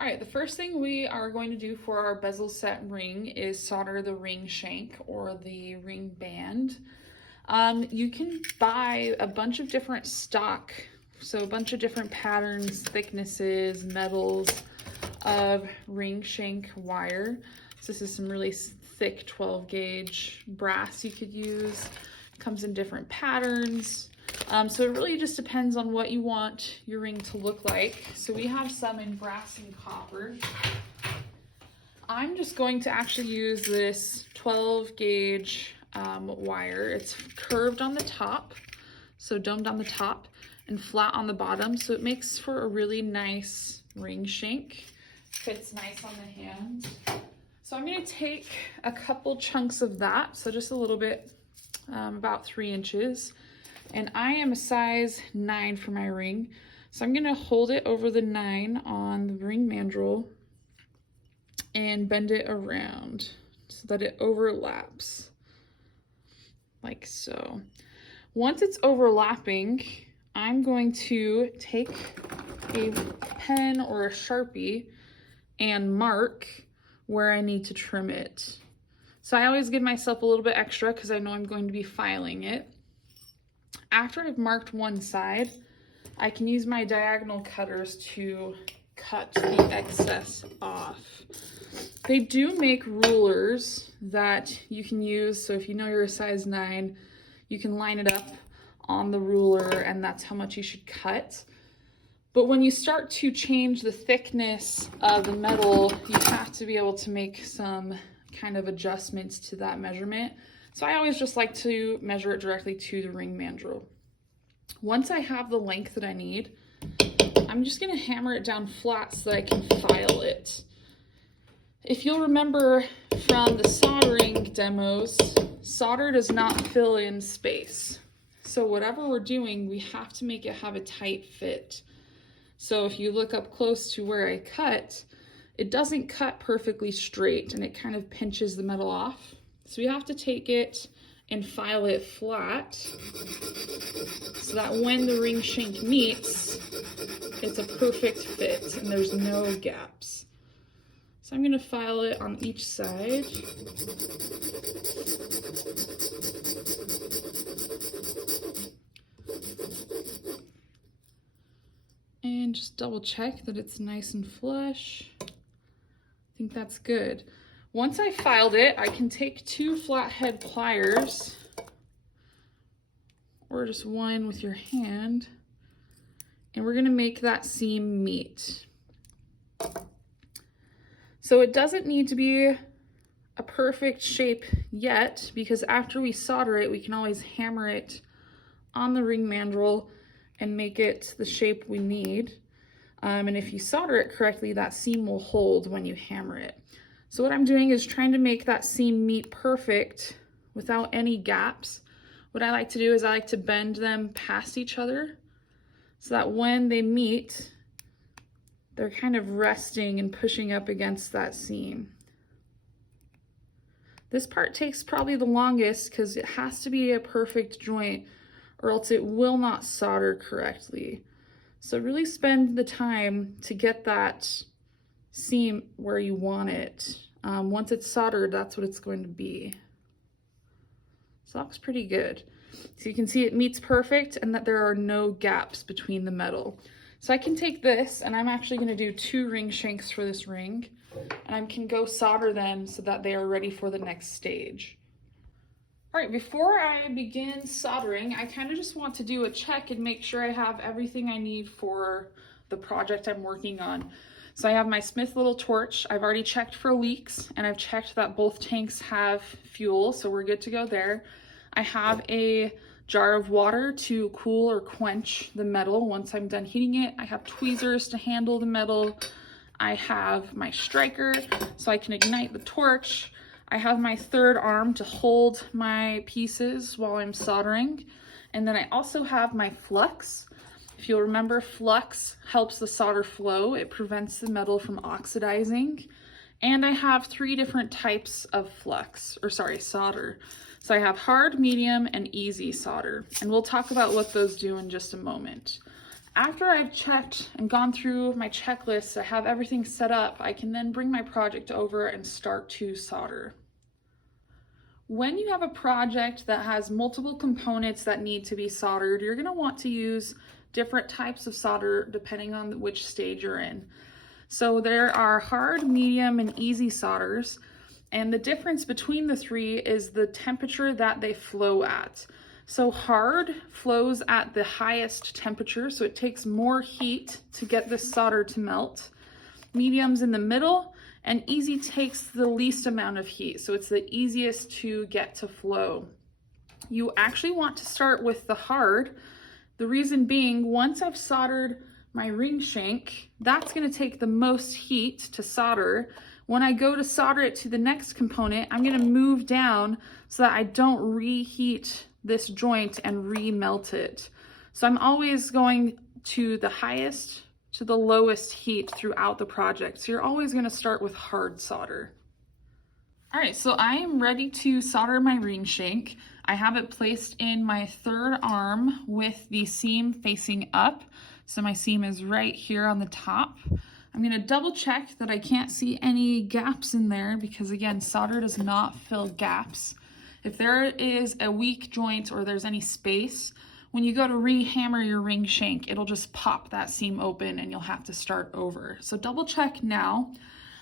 All right, the first thing we are going to do for our bezel set ring is solder the ring shank or the ring band. You can buy a bunch of different stock, so a bunch of different patterns, thicknesses, metals of ring shank wire. So this is some really thick 12 gauge brass you could use. Comes in different patterns. So it really just depends on what you want your ring to look like. So we have some in brass and copper. I'm just going to actually use this 12 gauge wire. It's curved on the top, so domed on the top and flat on the bottom. So it makes for a really nice ring shank. Fits nice on the hand. So I'm going to take a couple chunks of that. So just a little bit, about 3 inches. And I am a size 9 for my ring. So I'm gonna hold it over the 9 on the ring mandrel and bend it around so that it overlaps, like so. Once it's overlapping, I'm going to take a pen or a Sharpie and mark where I need to trim it. So I always give myself a little bit extra because I know I'm going to be filing it. After I've marked one side, I can use my diagonal cutters to cut the excess off. They do make rulers that you can use, so if you know you're a size 9, you can line it up on the ruler and that's how much you should cut. But when you start to change the thickness of the metal, you have to be able to make some kind of adjustments to that measurement. So I always just like to measure it directly to the ring mandrel. Once I have the length that I need, I'm just going to hammer it down flat so that I can file it. If you'll remember from the soldering demos, solder does not fill in space. So whatever we're doing, we have to make it have a tight fit. So if you look up close to where I cut, it doesn't cut perfectly straight and it kind of pinches the metal off. So we have to take it and file it flat so that when the ring shank meets, it's a perfect fit and there's no gaps. So I'm going to file it on each side. And just double check that it's nice and flush. I think that's good. Once I filed it, I can take 2 flathead pliers, or just one with your hand, and we're gonna make that seam meet. So it doesn't need to be a perfect shape yet, because after we solder it, we can always hammer it on the ring mandrel and make it the shape we need. And if you solder it correctly, that seam will hold when you hammer it. So what I'm doing is trying to make that seam meet perfect without any gaps. What I like to do is I like to bend them past each other so that when they meet, they're kind of resting and pushing up against that seam. This part takes probably the longest because it has to be a perfect joint or else it will not solder correctly. So really spend the time to get that seam where you want it. Once it's soldered, that's what it's going to be. So that looks pretty good. So you can see it meets perfect and that there are no gaps between the metal. So I can take this and I'm actually going to do 2 ring shanks for this ring and I can go solder them so that they are ready for the next stage. All right, before I begin soldering, I kind of just want to do a check and make sure I have everything I need for the project I'm working on. So I have my Smith little torch. I've already checked for leaks and I've checked that both tanks have fuel, so we're good to go there. I have a jar of water to cool or quench the metal once I'm done heating it. I have tweezers to handle the metal. I have my striker so I can ignite the torch. I have my 3rd arm to hold my pieces while I'm soldering. And then I also have my flux. If you'll remember, flux helps the solder flow. It prevents the metal from oxidizing. And I have 3 different types of solder. So I have hard, medium, and easy solder. And we'll talk about what those do in just a moment. After I've checked and gone through my checklist, I have everything set up, I can then bring my project over and start to solder. When you have a project that has multiple components that need to be soldered, you're going to want to use different types of solder depending on which stage you're in. So there are hard, medium, and easy solders, and the difference between the three is the temperature that they flow at. So hard flows at the highest temperature, so it takes more heat to get this solder to melt. Medium's in the middle, and easy takes the least amount of heat, so it's the easiest to get to flow. You actually want to start with the hard. The reason being, once I've soldered my ring shank, that's going to take the most heat to solder. When I go to solder it to the next component, I'm going to move down so that I don't reheat this joint and remelt it. So I'm always going to the highest to the lowest heat throughout the project. So you're always going to start with hard solder. All right, so I am ready to solder my ring shank. I have it placed in my third arm with the seam facing up. So my seam is right here on the top. I'm going to double check that I can't see any gaps in there because, again, solder does not fill gaps. If there is a weak joint or there's any space, when you go to re-hammer your ring shank, it'll just pop that seam open and you'll have to start over. So double check now.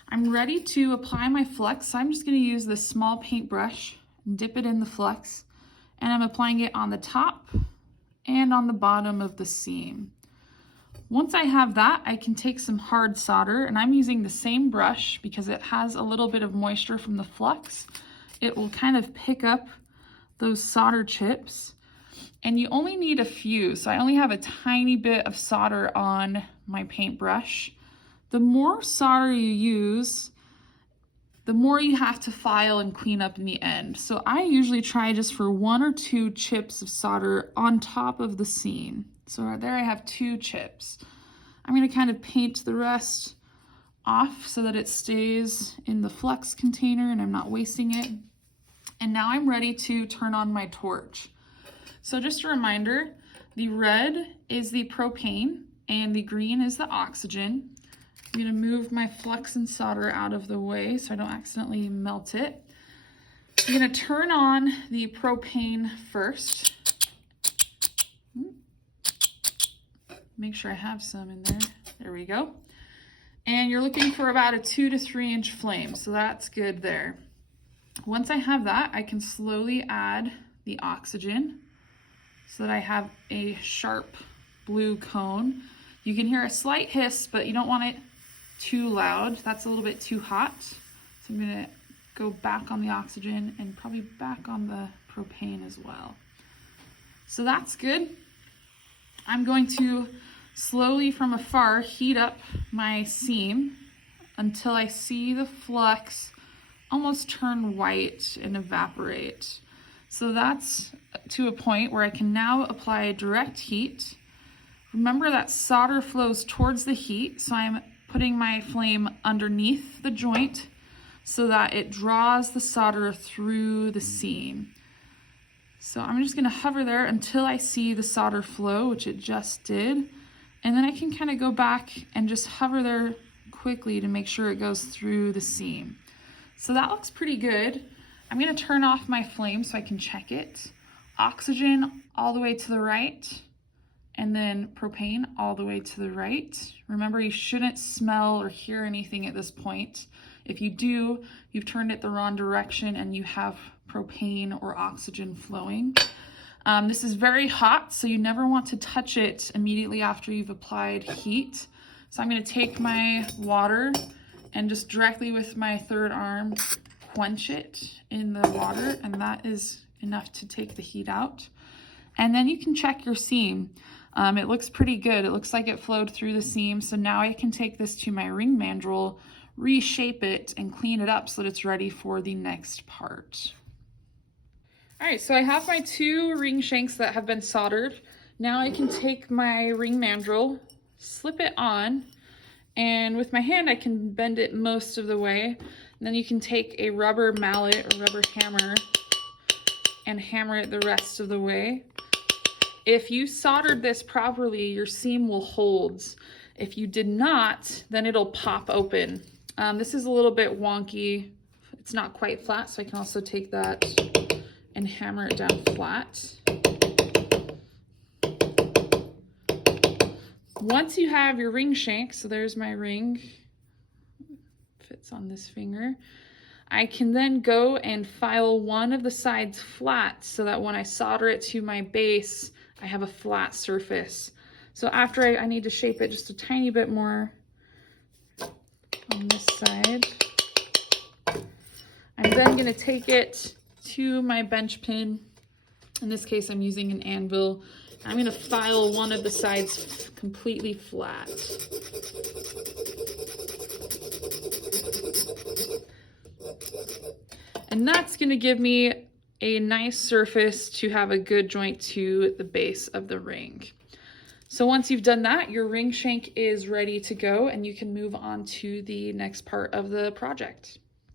I'm ready to apply my flux. So I'm just going to use this small paintbrush and dip it in the flux, and I'm applying it on the top and on the bottom of the seam. Once I have that, I can take some hard solder, and I'm using the same brush because it has a little bit of moisture from the flux. It will kind of pick up those solder chips, and you only need a few. So I only have a tiny bit of solder on my paintbrush. The more solder you use, the more you have to file and clean up in the end. So I usually try just for 1 or 2 chips of solder on top of the seam. So there I have 2 chips. I'm going to kind of paint the rest off so that it stays in the flux container and I'm not wasting it. And now I'm ready to turn on my torch. So just a reminder, the red is the propane and the green is the oxygen. I'm going to move my flux and solder out of the way so I don't accidentally melt it. I'm going to turn on the propane first. Make sure I have some in there. There we go. And you're looking for about a 2 to 3 inch flame, so that's good there. Once I have that, I can slowly add the oxygen so that I have a sharp blue cone. You can hear a slight hiss, but you don't want it too loud. That's a little bit too hot. So I'm gonna go back on the oxygen and probably back on the propane as well. So that's good. I'm going to slowly from afar heat up my seam until I see the flux almost turn white and evaporate. So that's to a point where I can now apply direct heat. Remember that solder flows towards the heat, so I'm putting my flame underneath the joint so that it draws the solder through the seam. So I'm just going to hover there until I see the solder flow, which it just did. And then I can kind of go back and just hover there quickly to make sure it goes through the seam. So that looks pretty good. I'm going to turn off my flame so I can check it. Oxygen all the way to the right, and then propane all the way to the right. Remember, you shouldn't smell or hear anything at this point. If you do, you've turned it the wrong direction and you have propane or oxygen flowing. This is very hot, so you never want to touch it immediately after you've applied heat. So I'm going to take my water and just directly with my third arm quench it in the water, and that is enough to take the heat out. And then you can check your seam. It looks pretty good. It looks like it flowed through the seam. So now I can take this to my ring mandrel, reshape it, and clean it up so that it's ready for the next part. All right, so I have my 2 ring shanks that have been soldered. Now I can take my ring mandrel, slip it on, and with my hand I can bend it most of the way. And then you can take a rubber mallet or rubber hammer and hammer it the rest of the way. If you soldered this properly, your seam will hold. If you did not, then it'll pop open. This is a little bit wonky. It's not quite flat, so I can also take that and hammer it down flat. Once you have your ring shank, so there's my ring, fits on this finger, I can then go and file one of the sides flat so that when I solder it to my base, I have a flat surface. So after I need to shape it just a tiny bit more on this side, I'm then going to take it to my bench pin. In this case, I'm using an anvil. I'm going to file one of the sides completely flat. And that's going to give me a nice surface to have a good joint to the base of the ring. So once you've done that, your ring shank is ready to go and you can move on to the next part of the project.